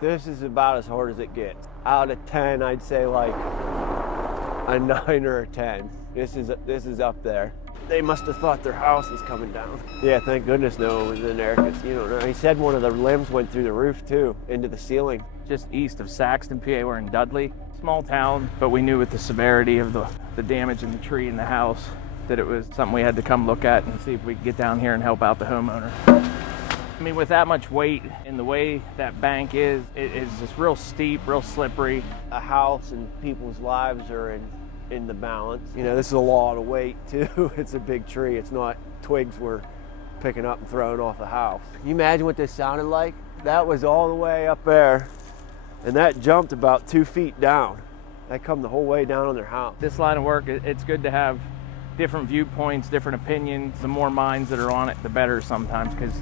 This is about as hard as it gets. Out of 10, I'd say like a 9 or a 10. This is up there. They must have thought their house was coming down. Yeah, thank goodness no one was in there, because you don't know. He said one of the limbs went through the roof too, into the ceiling. Just east of Saxton, PA, we're in Dudley. Small town, but we knew with the severity of the damage in the tree in the house that it was something we had to come look at and see if we could get down here and help out the homeowner. I mean, with that much weight and the way that bank is, it is just real steep, real slippery. A house and people's lives are in the balance. You know, this is a lot of weight too. It's a big tree. It's not twigs we're picking up and throwing off the house. Can you imagine what this sounded like? That was all the way up there, and that jumped about 2 feet down. That come the whole way down on their house. This line of work, it's good to have different viewpoints, different opinions. The more minds that are on it, the better sometimes, because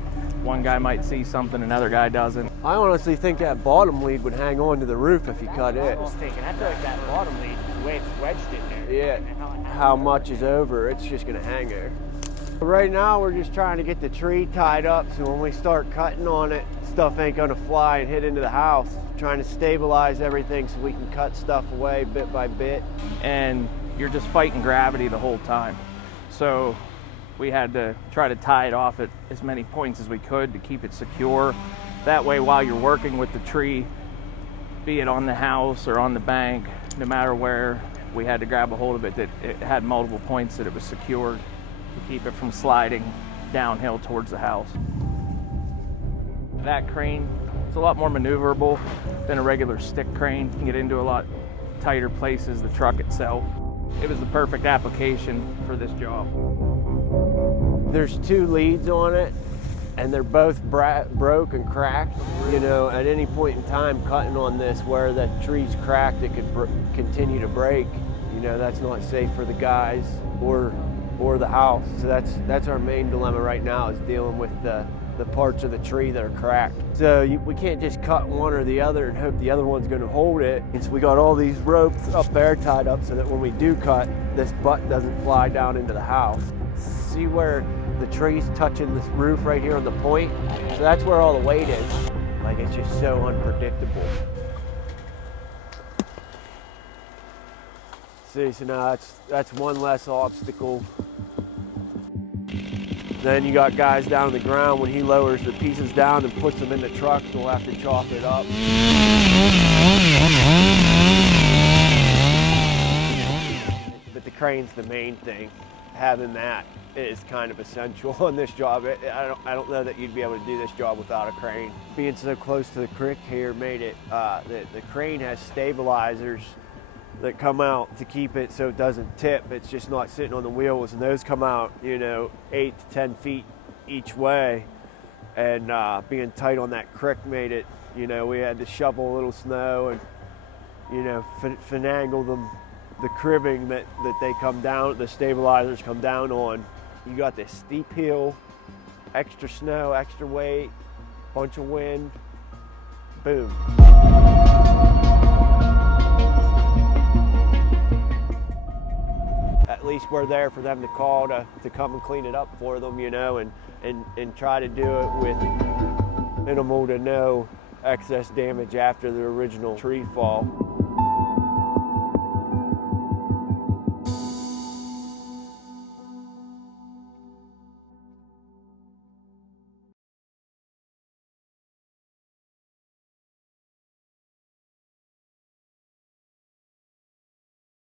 one guy might see something, another guy doesn't. I honestly think that bottom lead would hang on to the roof if you cut it. I was thinking, I feel like that bottom lead, the way it's wedged in there. Yeah, how much is over, it's just gonna hang there. Right now, we're just trying to get the tree tied up so when we start cutting on it, stuff ain't gonna fly and hit into the house. Trying to stabilize everything so we can cut stuff away bit by bit. And you're just fighting gravity the whole time. So we had to try to tie it off at as many points as we could to keep it secure. That way, while you're working with the tree, be it on the house or on the bank, no matter where, we had to grab a hold of it, that it had multiple points that it was secured to keep it from sliding downhill towards the house. That crane, it's a lot more maneuverable than a regular stick crane. You can get into a lot tighter places, the truck itself. It was the perfect application for this job. There's 2 leads on it, and they're both broke and cracked. You know, at any point in time cutting on this where the tree's cracked, it could continue to break. You know, that's not safe for the guys or the house. So that's our main dilemma right now, is dealing with the parts of the tree that are cracked. So we can't just cut one or the other and hope the other one's gonna hold it. And so we got all these ropes up there tied up so that when we do cut, this butt doesn't fly down into the house. See where the tree's touching this roof right here on the point? So that's where all the weight is. Like, it's just so unpredictable. See, so now that's one less obstacle. Then you got guys down on the ground. When he lowers the pieces down and puts them in the truck, we'll have to chalk it up. But the crane's the main thing. Having that is kind of essential on this job. I don't know that you'd be able to do this job without a crane. Being so close to the creek here made it, the crane has stabilizers that come out to keep it so it doesn't tip. It's just not sitting on the wheels, and those come out, you know, 8 to 10 feet each way. And being tight on that creek made it, you know, we had to shovel a little snow and, you know, finagle the cribbing that they come down, the stabilizers come down on. You got this steep hill, extra snow, extra weight, bunch of wind, boom. At least we're there for them to call to come and clean it up for them, you know, and try to do it with minimal to no excess damage after the original tree fall.